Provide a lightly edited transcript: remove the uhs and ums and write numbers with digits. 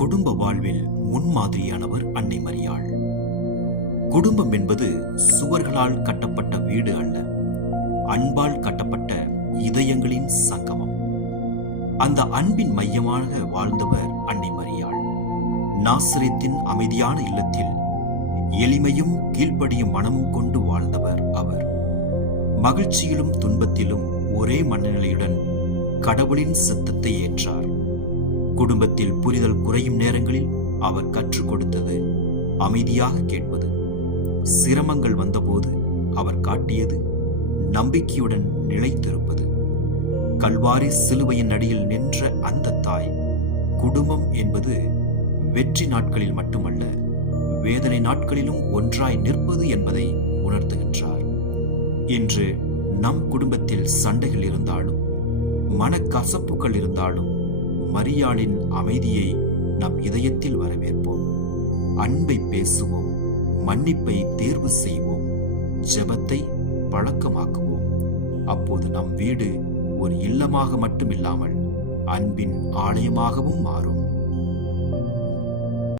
குடும்ப வாழ்வில் முன்மாதிரியானவர் அன்னை மரியாள். குடும்பம் என்பது சுவர்களால் கட்டப்பட்ட வீடு அல்ல, அன்பால் கட்டப்பட்ட இதயங்களின் சங்கமம். அந்த அன்பின் மையமாக வாழ்ந்தவர் அன்னை மரியாள். நாசரேத்தின் அமைதியான இல்லத்தில் எளிமையும் கீழ்ப்படியும் மனமும் கொண்டு வாழ்ந்தவர் அவர். மகிழ்ச்சியிலும் துன்பத்திலும் ஒரே மனநிலையுடன் கடவுளின் சித்தத்தை ஏற்றார். குடும்பத்தில் புரிதல் குறையும் நேரங்களில் அவர் கற்றுக் கொடுத்தது அமைதியாக கேட்பது. சிரமங்கள் வந்தபோது அவர் காட்டியது நம்பிக்கையுடன் நிலைத்திருப்பது. கல்வாரி சிலுவையின் அடியில் நின்ற அந்த தாய், குடும்பம் என்பது வெற்றி நாட்களில் மட்டுமல்ல, வேதனை நாட்களிலும் ஒன்றாய் நிற்பது என்பதை உணர்த்துகின்றார். இன்று நம் குடும்பத்தில் சண்டைகள் இருந்தாலும், மனக்கசப்புகள் இருந்தாலும், மரியாளின் அமைதியை நம் இதயத்தில் வரவேற்போம். அன்பை பேசுவோம், மன்னிப்பை தேர்வு செய்வோம், ஜெபத்தை பழக்கமாக்குவோம். அப்போது நம் வீடு ஒரு இல்லமாக மட்டுமில்லாமல் அன்பின் ஆலயமாகவும் மாறும்.